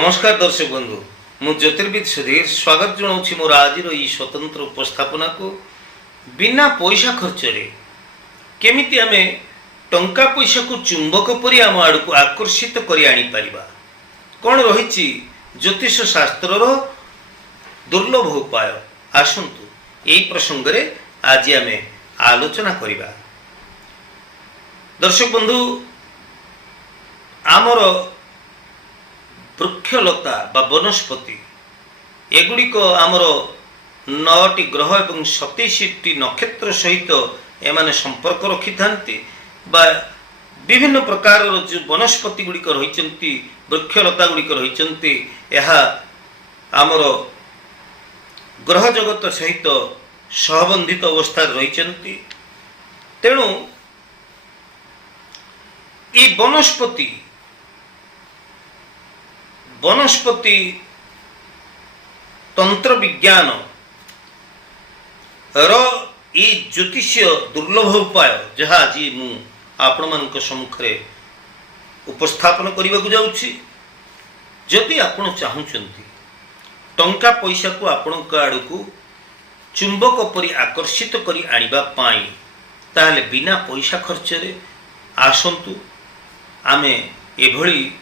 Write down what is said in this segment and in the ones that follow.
नमस्कार दर्शक बंधु मु ज्योतिर्विद सुधीर स्वागत जनाऊँ मोर आज स्वतंत्र उपस्थापना को बिना पैसा खर्च रे केमिति आमे टंका पैसा को चुंबक परि आम आड़ को आकर्षित करि आनी परिबा कौन रही ज्योतिष शास्त्र दुर्लभ उपाय आसंतु यही प्रसंग रे आज आमे आलोचना करिबा। दर्शक बंधु आमर वृक्षलता बा वनस्पति एगुड़िक आमर 9टी ग्रह एवं 27टी नक्षत्र सहित एमाने संपर्क रखि थांती बा विभिन्न प्रकार जो वनस्पति गुड़िक रही वृक्षलता गुड़िक रही आमर ग्रह जगत सहित सहबंधित अवस्था रही। तेणु ये वनस्पति तंत्र विज्ञान इ ज्योतिष्य दुर्लभ उपाय जहाँ आज मु आपण मान सम्मुखें उपस्थापन करने को जाऊँगी। जदि आपण चाहूँगी टंका पैसा को आपण आड़ को चुंबक परि आकर्षित करी आनिबा पाई ताहले बिना पैसा खर्च रे आसंतु आमे एभली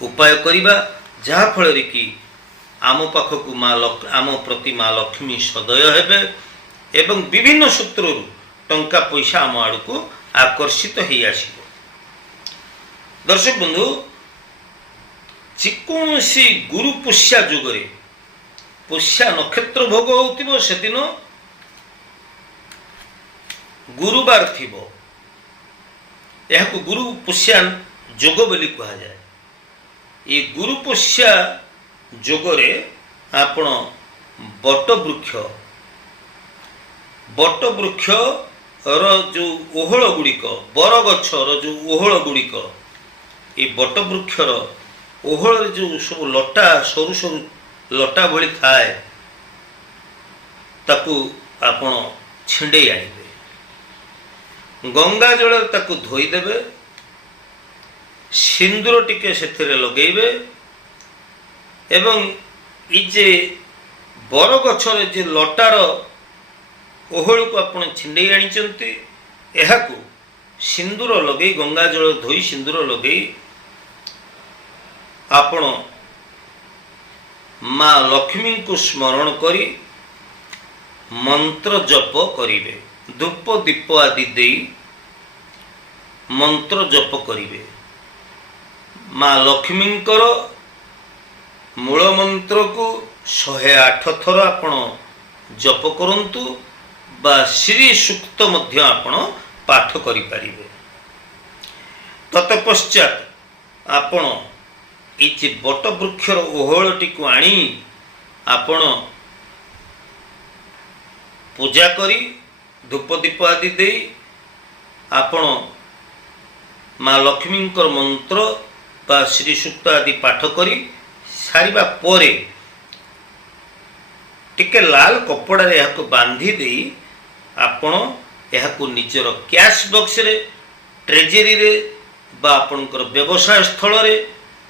उपाय करिबा जहाँ फल कि आम पाखक आम प्रति माँ लक्ष्मी सदय हेबे एवं विभिन्न सूत्र टंका पैसा आम आड़ को आकर्षित हो आसिबो। दर्शक बंधु जेकोसी गुरु पुष्या जुगरे पुष्या नक्षत्र भोग होतिबो से दिन गुरुवार थिबो यह गुरु पुष्या जोग बोली कहा जाए। ये गुरु पुष्या जोगरे आपण बट वृक्ष जो ओहल गुड़िक बर गछर जो ओहल गुड़िक ये बट वृक्षर ओहल जो सब लटा सरू सरू लटा भली थाए ताकू आपण छिंडे आनिबे गंगा जल ताकू धोईदेबे सिंदूर टिके से लगेबे एवं इजे बर गछर जे लटार ओहल को आपण छिंडे आनिचंती एहाकू सिंदूर लगे गंगा जल धोई सिंदूर लगे आपण माँ लक्ष्मी को स्मरण करी मंत्र जप करिवे धूप दीप आदि देई मंत्र जप करिवे। माँ लक्ष्मी मूल मंत्र को 108 थर आपण जप करंतु बा श्री सूक्त मध्य आपण पाठ करि परिबे। तत्पश्चात आपण ये बट वृक्षर ओहलटी को आनी आपण पूजा करी धूप दीप आदि दे आपण माँ लक्ष्मी मंत्र बा श्री सूक्त आदि पाठ करी सारिबा परे टिके लाल कपड़ा रे याको बांधी दे आपण याको निजर कैश बॉक्स रे ट्रेजरी रे बा आपनकर व्यवसाय स्थल रे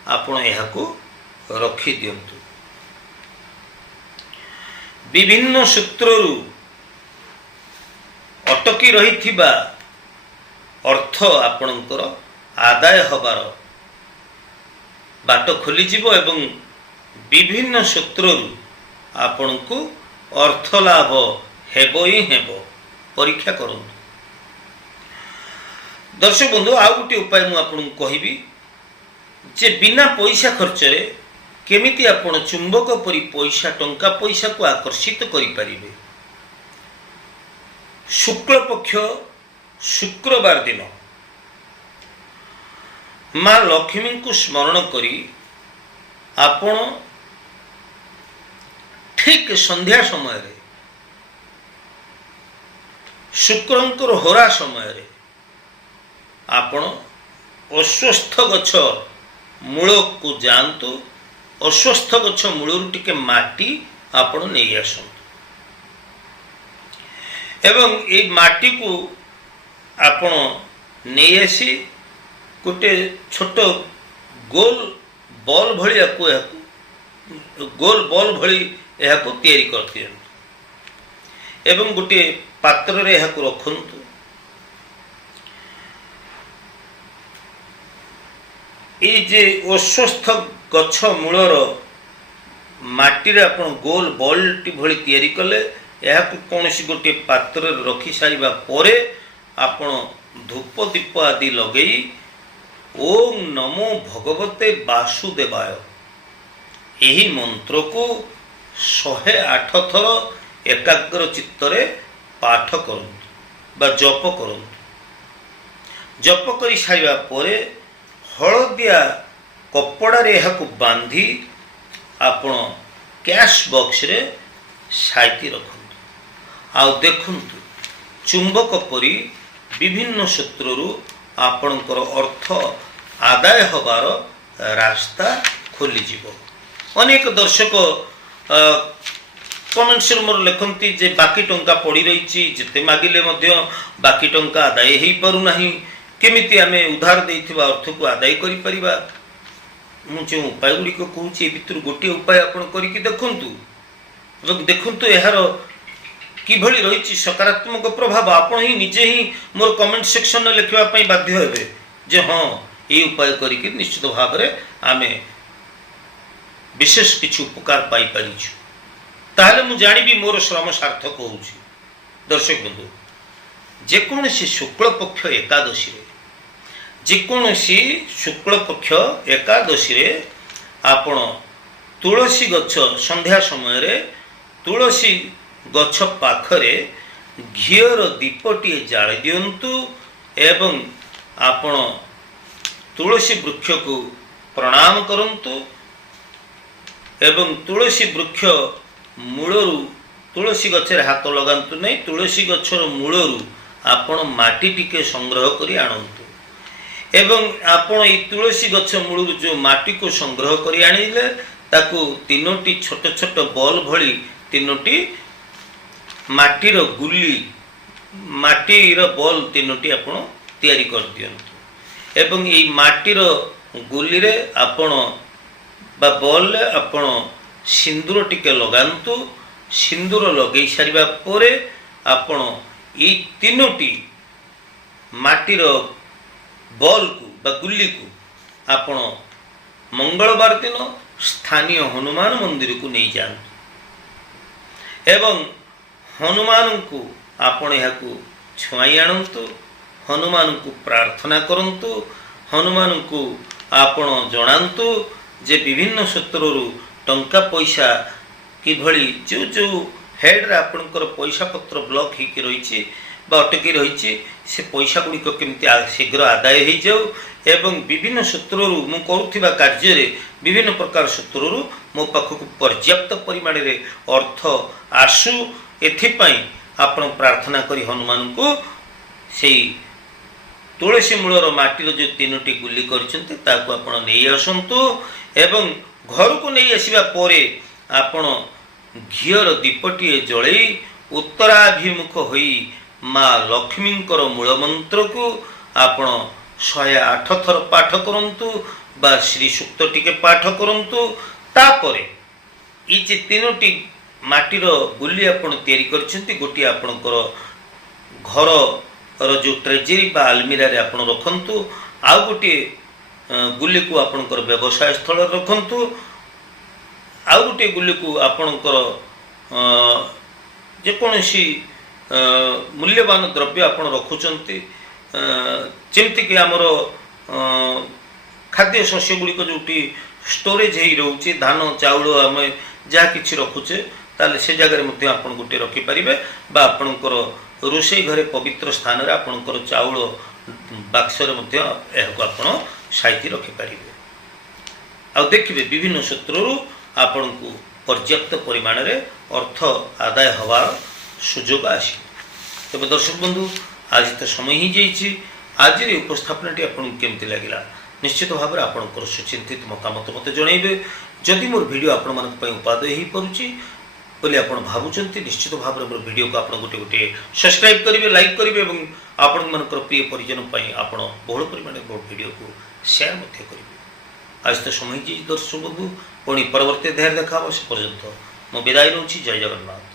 आपण याको रखी दियंतु। विभिन्न सूत्ररु अटकी रही थिबा अर्थ आपणकर आदाय हबार बाट खोली जीवो एवं विभिन्न सूत्ररु आपण को अर्थ लाभ हेबो ही हेबो परीक्षा करंतु। दर्शक बंधु आउ गोटे उपाय मु आपन कहबी जे बिना पैसा खर्च रे केमिति आपण चुंबक परि पैसा टंका पैसा को आकर्षित करि परिबे। शुक्ल पक्ष शुक्रवार दिन माँ लक्ष्मी को स्मरण करी आपण ठीक संध्या समय रे शुक्रंकर होरा समय रे आपण अस्वस्थ गछ मूल को जानतु अस्वस्थ गछ मूल टिके माटी आपण नहीं आसतु एवं ये माटी को आपण नहीं आसी गोटे छोट गोल बॉल भाया को ଗୋଲ ବଲ୍ ଭଳି ଏହାକୁ ତିଆରି କରିଦିଅନ୍ତୁ ଏବଂ ଗୋଟିଏ ପାତ୍ରରେ ଏହାକୁ ରଖନ୍ତୁ। ଏଇ ଯେ ଅଶ୍ୱସ୍ଥ ଗଛ ମୂଳର ମାଟିରେ ଆପଣ ଗୋଲ ବଲ୍ଟି ଭଳି ତିଆରି କଲେ, ଏହାକୁ କୌଣସି ଗୋଟିଏ ପାତ୍ରରେ ରଖି ସାରିବା ପରେ ଆପଣ ଧୂପ ଦୀପ ଆଦି ଲଗେଇ ଓಂ ନମୋ ଭଗବତେ ବାସୁଦେବାୟ ଏହି ମନ୍ତ୍ରକୁ 108 ଥର ଏକାଗ୍ର ଚିତ୍ତରେ ପାଠ କରନ୍ତୁ ବା ଜପ କରନ୍ତୁ। ଜପ କରି ସାରିବା ପରେ ହଳଦିଆ କପଡ଼ାରେ ଏହାକୁ ବାନ୍ଧି ଆପଣ କ୍ୟାଶ୍ ବକ୍ସରେ ସାଇତି ରଖନ୍ତୁ। ଆଉ ଦେଖନ୍ତୁ, ଚୁମ୍ବକ ପରି ବିଭିନ୍ନ ସୂତ୍ରରୁ ଆପଣଙ୍କର ଅର୍ଥ ଆଦାୟ ହେବାର ରାସ୍ତା ଖୋଲିଯିବ। ଅନେକ ଦର୍ଶକ କମେଣ୍ଟସରେ ମୋର ଲେଖନ୍ତି ଯେ ବାକି ଟଙ୍କା ପଡ଼ି ରହିଛି, ଯେତେ ମାଗିଲେ ମଧ୍ୟ ବାକି ଟଙ୍କା ଆଦାୟ ହୋଇପାରୁନାହିଁ, କେମିତି ଆମେ ଉଧାର ଦେଇଥିବା ଅର୍ଥକୁ ଆଦାୟ କରିପାରିବା? ମୁଁ ଯେଉଁ ଉପାୟ ଗୁଡ଼ିକ କହୁଛି, ଏ ଭିତରୁ ଗୋଟିଏ ଉପାୟ ଆପଣ କରିକି ଦେଖନ୍ତୁ ଏବଂ ଦେଖନ୍ତୁ ଏହାର କିଭଳି ରହିଛି ସକାରାତ୍ମକ ପ୍ରଭାବ। ଆପଣ ହିଁ ନିଜେ ହିଁ ମୋର କମେଣ୍ଟ ସେକ୍ସନରେ ଲେଖିବା ପାଇଁ ବାଧ୍ୟ ହେବେ ଯେ ହଁ, এই ଉପାୟ କରିକି ନିଶ୍ଚିତ ଭାବରେ ଆମେ ବିଶେଷ କିଛି ଉପକାର ପାଇପାରିଛୁ। ତାହେଲେ ମୁଁ ଜାଣିବି ମୋର ଶ୍ରମ ସାର୍ଥକ ହେଉଛି। ଦର୍ଶକ ବନ୍ଧୁ, ଯେକୌଣସି ଶୁକ୍ଳପକ୍ଷ ଏକାଦଶୀରେ ଆପଣ ତୁଳସୀ ଗଛ ସନ୍ଧ୍ୟା ସମୟରେ ତୁଳସୀ ଗଛ ପାଖରେ ଘିଅର ଦୀପଟିଏ ଜାଳି ଦିଅନ୍ତୁ ଏବଂ ଆପଣ ତୁଳସୀ ବୃକ୍ଷକୁ ପ୍ରଣାମ କରନ୍ତୁ ଏବଂ ତୁଳସୀ ବୃକ୍ଷ ମୂଳରୁ, ତୁଳସୀ ଗଛରେ ହାତ ଲଗାନ୍ତୁ ନାହିଁ, ତୁଳସୀ ଗଛର ମୂଳରୁ ଆପଣ ମାଟି ଟିକେ ସଂଗ୍ରହ କରି ଆଣନ୍ତୁ ଏବଂ ଆପଣ ଏଇ ତୁଳସୀ ଗଛ ମୂଳରୁ ଯେଉଁ ମାଟିକୁ ସଂଗ୍ରହ କରି ଆଣିଲେ ତାକୁ 3ଟି ଛୋଟ ଛୋଟ ବଲ୍ ଭଳି 3ଟି ମାଟିର ବଲ୍ 3ଟି ଆପଣ ତିଆରି କରିଦିଅନ୍ତୁ ଏବଂ ଏଇ ମାଟିର ଗୁଲିରେ ଆପଣ ବା ବଲ୍ରେ ଆପଣ ସିନ୍ଦୁର ଟିକେ ଲଗାନ୍ତୁ। ସିନ୍ଦୁର ଲଗାଇ ସାରିବା ପରେ ଆପଣ ଏଇ 3ଟି ମାଟିର ବଲ୍କୁ ବା ଗୁଲିକୁ ଆପଣ ମଙ୍ଗଳବାର ଦିନ ସ୍ଥାନୀୟ ହନୁମାନ ମନ୍ଦିରକୁ ନେଇଯାଆନ୍ତୁ ଏବଂ ହନୁମାନଙ୍କୁ ଆପଣ ଏହାକୁ ଛୁଆଇ ଆଣନ୍ତୁ। ହନୁମାନଙ୍କୁ ପ୍ରାର୍ଥନା କରନ୍ତୁ। ହନୁମାନଙ୍କୁ ଆପଣ ଜଣାନ୍ତୁ ଯେ ବିଭିନ୍ନ ସୂତ୍ରରୁ ଟଙ୍କା ପଇସା କିଭଳି ଯେଉଁ ହେଡ଼୍ରେ ଆପଣଙ୍କର ପଇସା ପତ୍ର ବ୍ଲକ୍ ହେଇକି ରହିଛି ବା ଅଟକି ରହିଛି, ସେ ପଇସା ଗୁଡ଼ିକ କେମିତି ଶୀଘ୍ର ଆଦାୟ ହୋଇଯାଉ ଏବଂ ବିଭିନ୍ନ ସୂତ୍ରରୁ ମୁଁ କରୁଥିବା କାର୍ଯ୍ୟରେ ବିଭିନ୍ନ ପ୍ରକାର ସୂତ୍ରରୁ ମୋ ପାଖକୁ ପର୍ଯ୍ୟାପ୍ତ ପରିମାଣରେ ଅର୍ଥ ଆସୁ, ଏଥିପାଇଁ ଆପଣ ପ୍ରାର୍ଥନା କରି ହନୁମାନଙ୍କୁ ସେଇ ତୁଳସୀ ମୂଳର ମାଟିର ଯେଉଁ 3ଟି ଗୁଲି କରିଛନ୍ତି ତାକୁ ଆପଣ ନେଇ ଆସନ୍ତୁ ଏବଂ ଘରକୁ ନେଇ ଆସିବା ପରେ ଆପଣ ଘିଅର ଦୀପଟିଏ ଜଳେଇ ଉତ୍ତରାଭିମୁଖ ହୋଇ ମା ଲକ୍ଷ୍ମୀଙ୍କର ମୂଳମନ୍ତ୍ରକୁ ଆପଣ 108 ଥର ପାଠ କରନ୍ତୁ ବା ଶ୍ରୀ ସୂକ୍ତ ଟିକେ ପାଠ କରନ୍ତୁ। ତାପରେ ଏଇ ଯେ 3ଟି ମାଟିର ଗୁଲି ଆପଣ ତିଆରି କରିଛନ୍ତି, ଗୋଟିଏ ଆପଣଙ୍କର ଘରର ଯେଉଁ ଟ୍ରେଜେରୀ ବା ଆଲମିରାରେ ଆପଣ ରଖନ୍ତୁ, ଆଉ ଗୋଟିଏ ଗୁଲିକୁ ଆପଣଙ୍କର ବ୍ୟବସାୟ ସ୍ଥଳରେ ରଖନ୍ତୁ, ଆଉ ଗୋଟିଏ ଗୁଲିକୁ ଆପଣଙ୍କର ଯେକୌଣସି ମୂଲ୍ୟବାନ ଦ୍ରବ୍ୟ ଆପଣ ରଖୁଛନ୍ତି, ଯେମିତିକି ଆମର ଖାଦ୍ୟ ଶସ୍ୟ ଗୁଡ଼ିକ ଯେଉଁଠି ଷ୍ଟୋରେଜ୍ ହେଇ ରହୁଛି, ଧାନ ଚାଉଳ ଆମେ ଯାହା କିଛି ରଖୁଛେ, ତାହେଲେ ସେ ଜାଗାରେ ମଧ୍ୟ ଆପଣ ଗୋଟିଏ ରଖିପାରିବେ ବା ଆପଣଙ୍କର ରୋଷେଇ ଘରେ ପବିତ୍ର ସ୍ଥାନରେ ଆପଣଙ୍କର ଚାଉଳ ବାକ୍ସରେ ମଧ୍ୟ ଏହାକୁ ଆପଣ ସାଇତି ରଖିପାରିବେ। ଆଉ ଦେଖିବେ ବିଭିନ୍ନ ସୂତ୍ରରୁ ଆପଣଙ୍କୁ ପର୍ଯ୍ୟାପ୍ତ ପରିମାଣରେ ଅର୍ଥ ଆଦାୟ ହେବାର ସୁଯୋଗ ଆସିବ। ତେବେ ଦର୍ଶକ ବନ୍ଧୁ, ଆଜି ତ ସମୟ ହେଇଯାଇଛି। ଆଜିର ଉପସ୍ଥାପନାଟି ଆପଣଙ୍କୁ କେମିତି ଲାଗିଲା ନିଶ୍ଚିତ ଭାବରେ ଆପଣଙ୍କର ସୁଚିନ୍ତିତ ମତାମତ ମୋତେ ଜଣାଇବେ। ଯଦି ମୋର ଭିଡ଼ିଓ ଆପଣମାନଙ୍କ ପାଇଁ ଉପାଦେୟ ହୋଇପାରୁଛି ବୋଲି ଆପଣ ଭାବୁଛନ୍ତି, ନିଶ୍ଚିତ ଭାବରେ ମୋର ଭିଡ଼ିଓକୁ ଆପଣ ଗୋଟିଏ ସବସ୍କ୍ରାଇବ୍ କରିବେ, ଲାଇକ୍ କରିବେ ଏବଂ ଆପଣମାନଙ୍କର ପ୍ରିୟ ପରିଜନ ପାଇଁ ଆପଣ ବହୁଳ ପରିମାଣରେ ମୋ ଭିଡ଼ିଓକୁ ସେୟାର ମଧ୍ୟ କରିବେ। ଆଜି ତ ସମୟ ହେଇଛି ଦର୍ଶକ ବନ୍ଧୁ, ପୁଣି ପରବର୍ତ୍ତୀ ଅଧ୍ୟାୟରେ ଦେଖା ହେବ। ସେ ପର୍ଯ୍ୟନ୍ତ ମୁଁ ବିଦାୟ ନେଉଛି। ଜୟ ଜଗନ୍ନାଥ।